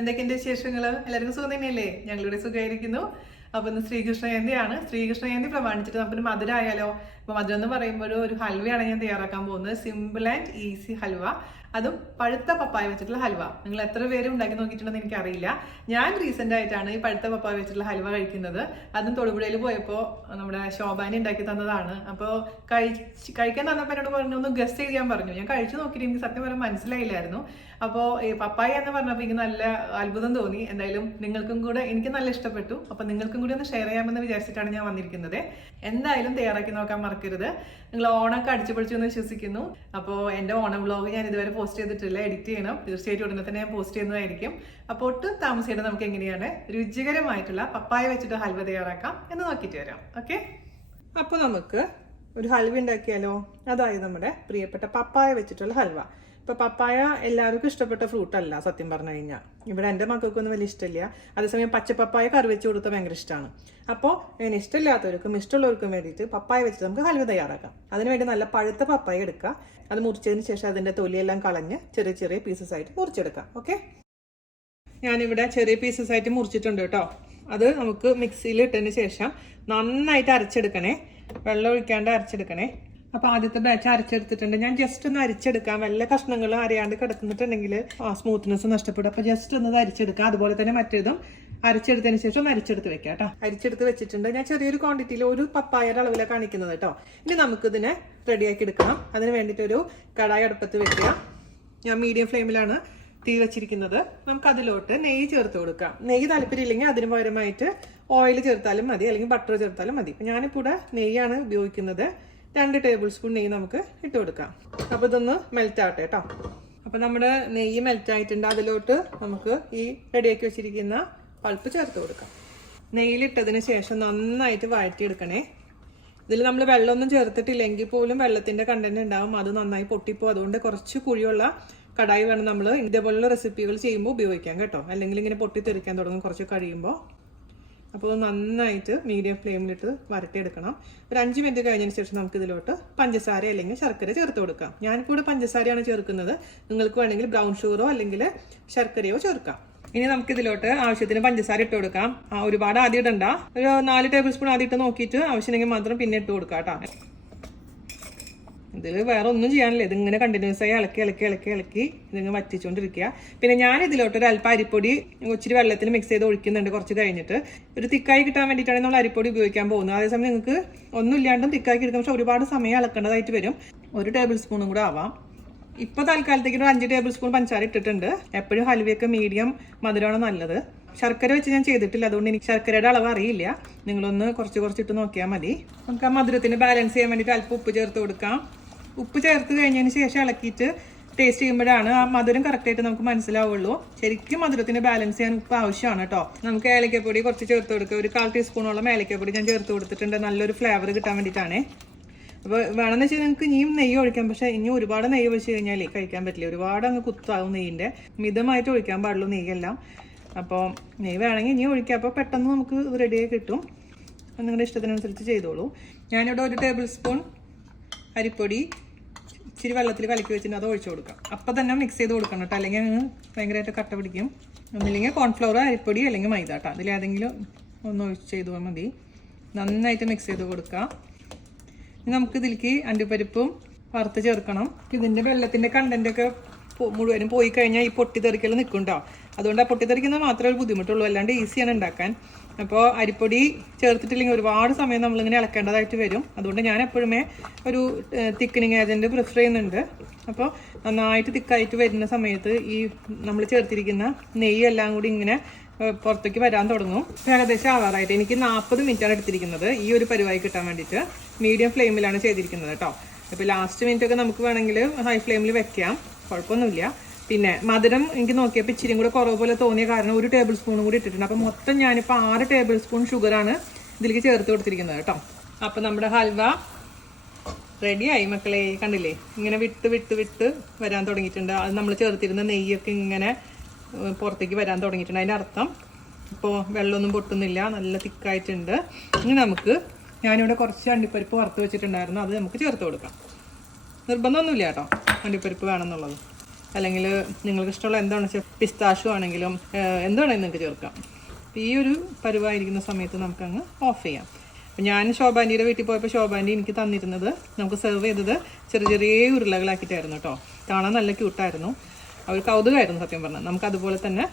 എന്തൊക്കെയുണ്ട് വിശേഷങ്ങൾ? എല്ലാവർക്കും സുഖം തന്നെയല്ലേ? ഞങ്ങളിവിടെ സുഖമായിരിക്കുന്നു. അപ്പൊ ഇന്ന് ശ്രീകൃഷ്ണ ജയന്തിയാണ്. ശ്രീകൃഷ്ണ ജയന്തി പ്രമാണിച്ചിട്ട് നമുക്കൊരു മധുരം ആയാലോ? അപ്പൊ മധുരം എന്ന് പറയുമ്പോൾ ഒരു ഹൽവയാണ് ഞാൻ തയ്യാറാക്കാൻ പോകുന്നത്. സിമ്പിൾ ആൻഡ് ഈസി ഹൽവ, അതും പഴുത്ത പപ്പായ വെച്ചിട്ടുള്ള ഹൽവ. നിങ്ങൾ എത്ര പേര് ഉണ്ടാക്കി നോക്കിയിട്ടുണ്ടെന്ന് എനിക്കറിയില്ല. ഞാൻ റീസെന്റ് ആയിട്ടാണ് ഈ പഴുത്ത പപ്പായ വെച്ചിട്ടുള്ള ഹൽവ കഴിക്കുന്നത്. അതും തൊടുപുഴയിൽ പോയപ്പോൾ നമ്മുടെ ശോഭാനി ഉണ്ടാക്കി തന്നതാണ്. അപ്പോൾ കഴിക്കാൻ തന്നപ്പോൾ എന്നോട് പറഞ്ഞു ഒന്ന് ഗസ്റ്റ് ചെയ്യാൻ പറഞ്ഞു. ഞാൻ കഴിച്ചു നോക്കിയിട്ട് എനിക്ക് സത്യം പറയാൻ മനസ്സിലായില്ലായിരുന്നു. അപ്പോൾ ഈ പപ്പായ എന്ന് പറഞ്ഞപ്പോൾ എനിക്ക് നല്ല അത്ഭുതം തോന്നി. എന്തായാലും നിങ്ങൾക്കും കൂടെ എനിക്ക് നല്ല ഇഷ്ടപ്പെട്ടു. അപ്പോൾ നിങ്ങൾക്കും കൂടി ഒന്ന് ഷെയർ ചെയ്യാമെന്ന് വിചാരിച്ചിട്ടാണ് ഞാൻ വന്നിരിക്കുന്നത്. എന്തായാലും തയ്യാറാക്കി നോക്കാൻ മറക്കരുത്. നിങ്ങൾ ഓണമൊക്കെ അടിച്ചു പൊളിച്ചു എന്ന് വിശ്വസിക്കുന്നു. അപ്പോൾ എൻ്റെ ഓണം വ്ളോഗ് ഞാൻ ഇതുവരെ പോസ്റ്റ് ചെയ്തിട്ടില്ല, എഡിറ്റ് ചെയ്യണം. തീർച്ചയായിട്ടും ഉടനെ തന്നെ ഞാൻ പോസ്റ്റ് ചെയ്യുന്നതായിരിക്കും. അപ്പോൾ ഒട്ടും താമസിയാതെ നമുക്ക് എങ്ങനെയാണ് രുചികരമായിട്ടുള്ള പപ്പായ വെച്ചിട്ട് ഹൽവ തയ്യാറാക്കാം എന്ന് നോക്കിയിട്ട് വരാം. ഓക്കെ, അപ്പോൾ നമുക്ക് ഒരു ഹൽവ ഉണ്ടാക്കിയാലോ? അതായത് നമ്മുടെ പ്രിയപ്പെട്ട പപ്പായ വെച്ചിട്ടുള്ള ഹൽവ. ഇപ്പൊ പപ്പായ എല്ലാവർക്കും ഇഷ്ടപ്പെട്ട ഫ്രൂട്ട് അല്ല സത്യം പറഞ്ഞു കഴിഞ്ഞാൽ. ഇവിടെ എൻ്റെ മക്കൾക്കൊന്നും വലിയ ഇഷ്ടമില്ല. അതേസമയം പച്ചപ്പപ്പായ കറി വെച്ച് കൊടുത്താൽ ഭയങ്കര ഇഷ്ടമാണ്. അപ്പോൾ ഇങ്ങനെ ഇഷ്ടമില്ലാത്തവർക്കും ഇഷ്ടമുള്ളവർക്കും വേണ്ടിയിട്ട് പപ്പായ വെച്ചിട്ട് നമുക്ക് ഹൽവ തയ്യാറാക്കാം. അതിനുവേണ്ടി നല്ല പഴുത്ത പപ്പായ എടുക്കുക. അത് മുറിച്ചതിന് ശേഷം അതിൻ്റെ തൊലിയെല്ലാം കളഞ്ഞ് ചെറിയ ചെറിയ പീസസ് ആയിട്ട് മുറിച്ചെടുക്കാം. ഓക്കെ, ഞാനിവിടെ ചെറിയ പീസസ് ആയിട്ട് മുറിച്ചിട്ടുണ്ട് കേട്ടോ. അത് നമുക്ക് മിക്സിയിൽ ഇട്ടതിന് ശേഷം നന്നായിട്ട് അരച്ചെടുക്കണേ, വെള്ളം ഒഴിക്കാണ്ട് അരച്ചെടുക്കണേ. അപ്പോൾ ആദ്യത്തെ ബാച്ച് അരച്ചെടുത്തിട്ടുണ്ട്. ഞാൻ ജസ്റ്റ് ഒന്ന് അരിച്ചെടുക്കാം. വല്ല കഷ്ണങ്ങൾ അറിയാണ്ട് കിടക്കുന്നിട്ടുണ്ടെങ്കിൽ സ്മൂത്ത്നെസ് നഷ്ടപ്പെടും. അപ്പോൾ ജസ്റ്റ് ഒന്ന് അരിച്ചെടുക്കാം. അതുപോലെ തന്നെ മറ്റേതും അരച്ചെടുത്തതിന് ശേഷം ഒന്ന് അരിച്ചെടുത്ത് വെക്കാം കേട്ടോ. അരിച്ചെടുത്ത് വെച്ചിട്ടുണ്ട്. ഞാൻ ചെറിയൊരു ക്വാണ്ടിറ്റിയിൽ ഒരു പപ്പായയുടെ അളവിലാണ് കാണിക്കുന്നത് കേട്ടോ. ഇനി നമുക്കിതിനെ റെഡിയാക്കി എടുക്കണം. അതിന് വേണ്ടിയിട്ടൊരു കടായി അടുപ്പത്ത് വെക്കുക. ഞാൻ മീഡിയം ഫ്ലെയിമിലാണ് തീ വെച്ചിരിക്കുന്നത്. നമുക്ക് അതിലോട്ട് നെയ്യ് ചേർത്ത് കൊടുക്കാം. നെയ്യ് താല്പര്യമില്ലെങ്കിൽ അതിന് പകരമായിട്ട് ഓയിൽ ചേർത്താലും മതി, അല്ലെങ്കിൽ ബട്ടർ ചേർത്താലും മതി. ഞാനിപ്പോൾ ഇവിടെ നെയ്യാണ് ഉപയോഗിക്കുന്നത്. 2 ടേബിൾ സ്പൂൺ നെയ്യ് നമുക്ക് ഇട്ട് കൊടുക്കാം. അപ്പോൾ ഇതൊന്ന് മെൽറ്റ് ആവട്ടെ കേട്ടോ. അപ്പോൾ നമ്മുടെ നെയ്യ് മെൽറ്റ് ആയിട്ടുണ്ട്. അതിലോട്ട് നമുക്ക് ഈ റെഡിയാക്കി വെച്ചിരിക്കുന്ന പൾപ്പ് ചേർത്ത് കൊടുക്കാം. നെയ്യിലിട്ടതിന് ശേഷം നന്നായിട്ട് വഴറ്റിയെടുക്കണേ. ഇതിൽ നമ്മൾ വെള്ളമൊന്നും ചേർത്തിട്ടില്ലെങ്കിൽ പോലും വെള്ളത്തിൻ്റെ കണ്ടന്റ് ഉണ്ടാവും. അത് നന്നായി പൊട്ടിപ്പോകും. അതുകൊണ്ട് കുറച്ച് കുഴിയുള്ള കടായി വേണം നമ്മൾ ഇതേപോലുള്ള റെസിപ്പികൾ ചെയ്യുമ്പോൾ ഉപയോഗിക്കാം കേട്ടോ. അല്ലെങ്കിൽ ഇങ്ങനെ പൊട്ടിത്തെറിക്കാൻ തുടങ്ങും കുറച്ച് കഴിയുമ്പോൾ. അപ്പോൾ നന്നായിട്ട് മീഡിയം ഫ്ലെയിമിലിട്ട് വരട്ടിയെടുക്കണം. ഒരു 5 മിനിറ്റ് കഴിഞ്ഞതിന് ശേഷം നമുക്ക് ഇതിലോട്ട് പഞ്ചസാര അല്ലെങ്കിൽ ശർക്കര ചേർത്ത് കൊടുക്കാം. ഞാനിപ്പോൾ ഇവിടെ പഞ്ചസാരയാണ് ചേർക്കുന്നത്. നിങ്ങൾക്ക് വേണമെങ്കിൽ ബ്രൗൺ ഷുഗറോ അല്ലെങ്കിൽ ശർക്കരയോ ചേർക്കാം. ഇനി നമുക്ക് ഇതിലോട്ട് ആവശ്യത്തിന് പഞ്ചസാര ഇട്ട് കൊടുക്കാം. ഒരുപാട് ആദ്യം ഇടണ്ട. ഒരു 4 ടേബിൾ സ്പൂൺ ആദ്യം ഇട്ട് നോക്കിയിട്ട് ആവശ്യമെങ്കിൽ മാത്രം പിന്നെ ഇട്ട് കൊടുക്കാം കേട്ടോ. ഇതിൽ വേറെ ഒന്നും ചെയ്യാനില്ല. ഇതിങ്ങനെ കണ്ടിന്യൂസ് ആയി ഇളക്കി ഇതിങ്ങനെ വറ്റിച്ചുകൊണ്ടിരിക്കുക. പിന്നെ ഞാൻ ഇതിലോട്ട് ഒരു അല്പം അരിപ്പൊടി ഇച്ചിരി വെള്ളത്തിൽ മിക്സ് ചെയ്ത് ഒഴിക്കുന്നുണ്ട്. കുറച്ച് കഴിഞ്ഞിട്ട് ഒരു തിക്കായി കിട്ടാൻ വേണ്ടിയിട്ടാണ് നമ്മൾ അരിപ്പൊടി ഉപയോഗിക്കാൻ പോകുന്നത്. അതേസമയം നിങ്ങൾക്ക് ഒന്നും ഇല്ലാണ്ടും തിക്കാക്കി എടുക്കാം. പക്ഷെ ഒരുപാട് സമയം ഇളക്കേണ്ടതായിട്ട് വരും. 1 ടേബിൾ സ്പൂണും കൂടെ ആവാം. ഇപ്പോൾ തൽക്കാലത്തേക്ക് ഒരു 5 ടേബിൾ സ്പൂൺ പഞ്ചസാര ഇട്ടിട്ടുണ്ട്. എപ്പോഴും ഹൽവയൊക്കെ മീഡിയം മധുരമാണ് നല്ലത്. ശർക്കര വെച്ച് ഞാൻ ചെയ്തിട്ടില്ല, അതുകൊണ്ട് എനിക്ക് ശർക്കരയുടെ അളവ് അറിയില്ല. നിങ്ങളൊന്ന് കുറച്ചിട്ട് നോക്കിയാൽ മതി. നമുക്ക് ആ മധുരത്തിന് ബാലൻസ് ചെയ്യാൻ വേണ്ടിയിട്ട് അല്പം ഉപ്പ് ചേർത്ത് കൊടുക്കാം. ഉപ്പ് ചേർത്ത് കഴിഞ്ഞതിന് ശേഷം ഇളക്കിയിട്ട് ടേസ്റ്റ് ചെയ്യുമ്പോഴാണ് ആ മധുരം കറക്റ്റായിട്ട് നമുക്ക് മനസ്സിലാവുള്ളൂ. ശരിക്കും മധുരത്തിന് ബാലൻസ് ചെയ്യാൻ ഉപ്പ് ആവശ്യമാണ് കേട്ടോ. നമുക്ക് ഏലക്കപ്പൊടി കുറച്ച് ചേർത്ത് കൊടുക്കുക. ഒരു 1/4 ടീസ്പൂണോളം ഏലക്കപ്പൊടി ഞാൻ ചേർത്ത് കൊടുത്തിട്ടുണ്ട്. നല്ലൊരു ഫ്ലേവർ കിട്ടാൻ വേണ്ടിയിട്ടാണ്. അപ്പോൾ വേണമെന്ന് വെച്ചാൽ നിങ്ങൾക്ക് ഇനിയും നെയ്യ് ഒഴിക്കാം. പക്ഷേ ഇനി ഒരുപാട് നെയ്യ് ഒഴിച്ച് കഴിഞ്ഞാൽ കഴിക്കാൻ പറ്റില്ല. ഒരുപാട് അങ്ങ് കുത്താവും നെയ്യിൻ്റെ. മിതമായിട്ട് ഒഴിക്കാൻ പാടുള്ളൂ നെയ്യെല്ലാം. അപ്പോൾ നെയ്യ് വേണമെങ്കിൽ ഇനി ഒഴിക്കാം. അപ്പോൾ പെട്ടെന്ന് നമുക്ക് ഇത് റെഡിയായി കിട്ടും. നിങ്ങളുടെ ഇഷ്ടത്തിനനുസരിച്ച് ചെയ്തോളൂ. ഞാനിവിടെ 1 ടേബിൾ സ്പൂൺ അരിപ്പൊടി ഇച്ചിരി വെള്ളത്തിൽ കലക്കി വെച്ചിട്ട് അത് ഒഴിച്ചു കൊടുക്കാം. അപ്പം തന്നെ മിക്സ് ചെയ്ത് കൊടുക്കണം കേട്ടോ. അല്ലെങ്കിൽ അങ്ങ് ഭയങ്കരമായിട്ട് കട്ട പിടിക്കും. ഒന്നില്ലെങ്കിൽ കോൺഫ്ലവർ, അരിപ്പൊടി അല്ലെങ്കിൽ മൈദ കേട്ടോ. അതിലേതെങ്കിലും ഒന്ന് ഒഴിച്ച് ചെയ്ത് മതി. നന്നായിട്ട് മിക്സ് ചെയ്ത് കൊടുക്കാം. ഇനി നമുക്ക് ഇതിലേക്ക് അണ്ടിപ്പരിപ്പും വറുത്ത് ചേർക്കണം. ഇതിൻ്റെ വെള്ളത്തിൻ്റെ കണ്ടൻറ്റൊക്കെ മുഴുവനും പോയി കഴിഞ്ഞാൽ ഈ പൊട്ടിത്തെറിക്കൽ നിൽക്കുന്നുണ്ടോ. അതുകൊണ്ട് ആ പൊട്ടിത്തെറിക്കുന്നത് മാത്രമേ ഒരു ബുദ്ധിമുട്ടുള്ളൂ. അല്ലാണ്ട് ഈസിയാണ് ഉണ്ടാക്കാൻ. അപ്പോൾ അരിപ്പൊടി ചേർത്തിട്ടില്ലെങ്കിൽ ഒരുപാട് സമയം നമ്മളിങ്ങനെ ഇളക്കേണ്ടതായിട്ട് വരും. അതുകൊണ്ട് ഞാൻ എപ്പോഴുമേ ഒരു തിക്കനിങ് ഏജൻറ്റ് പ്രിഫർ ചെയ്യുന്നുണ്ട്. അപ്പോൾ നന്നായിട്ട് തിക്കായിട്ട് വരുന്ന സമയത്ത് ഈ നമ്മൾ ചേർത്തിരിക്കുന്ന നെയ്യെല്ലാം കൂടി ഇങ്ങനെ പുറത്തേക്ക് വരാൻ തുടങ്ങും. ഏകദേശം ആവാറായിട്ട് എനിക്ക് 40 മിനിറ്റാണ് എടുത്തിരിക്കുന്നത് ഈ ഒരു പരിവായി കിട്ടാൻ വേണ്ടിയിട്ട്. മീഡിയം ഫ്ലെയിമിലാണ് ചെയ്തിരിക്കുന്നത് കേട്ടോ. അപ്പോൾ ലാസ്റ്റ് മിനിറ്റൊക്കെ നമുക്ക് വേണമെങ്കിൽ ഹൈ ഫ്ലെയിമിൽ വെക്കാം, കുഴപ്പമൊന്നുമില്ല. പിന്നെ മധുരം എനിക്ക് നോക്കിയപ്പോൾ ഇച്ചിരി കൂടെ കുറവ് പോലെ തോന്നിയ കാരണം 1 ടേബിൾ സ്പൂണും കൂടി ഇട്ടിട്ടുണ്ട്. അപ്പോൾ മൊത്തം ഞാനിപ്പോൾ 6 ടേബിൾ സ്പൂൺ ഷുഗറാണ് ഇതിലേക്ക് ചേർത്ത് കൊടുത്തിരിക്കുന്നത് കേട്ടോ. അപ്പോൾ നമ്മുടെ ഹൽവ റെഡിയായി മക്കളെ. കണ്ടില്ലേ, ഇങ്ങനെ വിട്ട് വരാൻ തുടങ്ങിയിട്ടുണ്ട്. അത് നമ്മൾ ചേർത്തിരുന്ന നെയ്യൊക്കെ ഇങ്ങനെ പുറത്തേക്ക് വരാൻ തുടങ്ങിയിട്ടുണ്ട്. അതിൻ്റെ അർത്ഥം ഇപ്പോൾ വെള്ളമൊന്നും പൊട്ടുന്നില്ല, നല്ല തിക്കായിട്ടുണ്ട്. ഇനി നമുക്ക് ഞാനിവിടെ കുറച്ച് അണ്ടിപ്പരിപ്പ് വറുത്ത് വെച്ചിട്ടുണ്ടായിരുന്നു. അത് നമുക്ക് ചേർത്ത് കൊടുക്കാം. നിർബന്ധമൊന്നുമില്ല കേട്ടോ അണ്ടിപ്പരിപ്പ് വേണമെന്നുള്ളത്. അല്ലെങ്കിൽ നിങ്ങൾക്ക് ഇഷ്ടമുള്ള എന്താണെന്ന് വെച്ചാൽ പിസ്താഷു ആണെങ്കിലും എന്താണെങ്കിലും നിങ്ങൾക്ക് ചേർക്കാം. ഈ ഒരു പരുവായിരിക്കുന്ന സമയത്ത് നമുക്കങ്ങ് ഓഫ് ചെയ്യാം. അപ്പം ഞാൻ ശോഭാൻ്റിയുടെ വീട്ടിൽ പോയപ്പോൾ ശോഭാൻ്റി എനിക്ക് തന്നിരുന്നത് നമുക്ക് സെർവ് ചെയ്തത് ചെറിയ ചെറിയ ഉരുളകളാക്കിയിട്ടായിരുന്നു കേട്ടോ. കാണാൻ നല്ല ക്യൂട്ടായിരുന്നു. ഒരു കൗതുകമായിരുന്നു സത്യം പറഞ്ഞാൽ. നമുക്ക് അതുപോലെ തന്നെ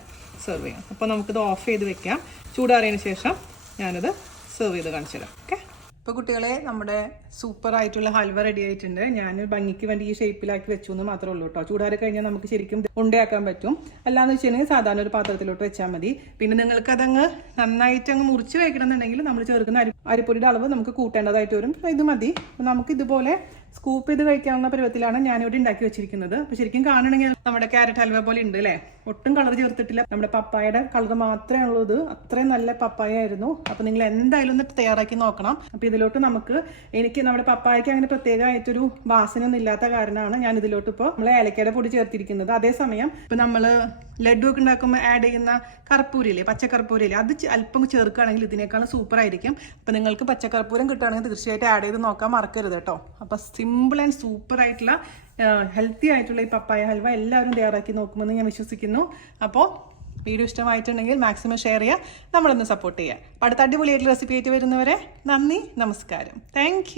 സെർവ് ചെയ്യാം. അപ്പോൾ നമുക്കിത് ഓഫ് ചെയ്ത് വെക്കാം. ചൂടാറിയതിന് ശേഷം ഞാനത് സെർവ് ചെയ്ത് കാണിച്ചു തരാം. ഓക്കെ. ഇപ്പോൾ കുട്ടികളെ നമ്മുടെ സൂപ്പറായിട്ടുള്ള ഹൽവ റെഡി ആയിട്ടുണ്ട്. ഞാൻ ഭംഗിക്ക് വേണ്ടി ഈ ഷേപ്പിലാക്കി വെച്ചു എന്ന് മാത്രമേ ഉള്ളൂ കേട്ടോ. ചൂടാറി കഴിഞ്ഞാൽ നമുക്ക് ശരിക്കും ഉണ്ടയാക്കാൻ പറ്റും. അല്ലാന്ന് വെച്ചിട്ടുണ്ടെങ്കിൽ സാധാരണ ഒരു പാത്രത്തിലോട്ട് വെച്ചാൽ മതി. പിന്നെ നിങ്ങൾക്ക് അതങ്ങ് നന്നായിട്ട് അങ്ങ് മുറിച്ച് കഴിക്കണമെന്നുണ്ടെങ്കിൽ നമ്മൾ ചേർക്കുന്ന അരിപ്പൊടിയുടെ അളവ് നമുക്ക് കൂട്ടേണ്ടതായിട്ട് വരും. ഇത് മതി. നമുക്ക് ഇതുപോലെ സ്കൂപ്പ് ചെയ്ത് കഴിക്കാവുന്ന പരുവത്തിലാണ് ഞാനിവിടെ ഉണ്ടാക്കി വെച്ചിരിക്കുന്നത്. അപ്പോൾ ശരിക്കും കാണണമെങ്കിൽ നമ്മുടെ ക്യാരറ്റ് ഹൽവ പോലെ ഉണ്ട് അല്ലേ. ഒട്ടും കളർ ചേർത്തിട്ടില്ല. നമ്മുടെ പപ്പായയുടെ കളർ മാത്രമേ ഉള്ളൂ. ഇത് അത്രയും നല്ല പപ്പായ ആയിരുന്നു. അപ്പോൾ നിങ്ങൾ എന്തായാലും ഒന്ന് തയ്യാറാക്കി നോക്കണം. അപ്പോൾ ഇതിലോട്ട് എനിക്ക് നമ്മുടെ പപ്പായക്ക് അങ്ങനെ പ്രത്യേകമായിട്ടൊരു വാസനയൊന്നും ഇല്ലാത്ത കാരണമാണ് ഞാൻ ഇതിലോട്ട് ഇപ്പോൾ നമ്മൾ ഏലക്കയുടെ പൊടി ചേർത്തിരിക്കുന്നത്. അതേസമയം ഇപ്പം നമ്മൾ ലഡു ഒക്കെ ഉണ്ടാക്കുമ്പോൾ ആഡ് ചെയ്യുന്ന കർപ്പൂരില്ലേ, പച്ചക്കർപ്പൂരില്ലേ, അത് അല്പം ചേർക്കുകയാണെങ്കിൽ ഇതിനേക്കാളും സൂപ്പർ ആയിരിക്കും. അപ്പം നിങ്ങൾക്ക് പച്ചക്കർപ്പൂരം കിട്ടുകയാണെങ്കിൽ തീർച്ചയായിട്ടും ആഡ് ചെയ്ത് നോക്കാൻ മറക്കരുത് കേട്ടോ. അപ്പം സിമ്പിൾ ആൻഡ് സൂപ്പർ ആയിട്ടുള്ള ഹെൽത്തി ആയിട്ടുള്ള ഈ പപ്പായ ഹൽവ എല്ലാവരും തയ്യാറാക്കി നോക്കുമെന്ന് ഞാൻ വിശ്വസിക്കുന്നു. അപ്പോൾ വീഡിയോ ഇഷ്ടമായിട്ടുണ്ടെങ്കിൽ മാക്സിമം ഷെയർ ചെയ്യുക, നമ്മളൊന്ന് സപ്പോർട്ട് ചെയ്യുക. അടുത്ത അടിപൊളിയായിട്ടുള്ള റെസിപ്പി ആയിട്ട് വരുന്നവരെ നന്ദി, നമസ്കാരം. താങ്ക്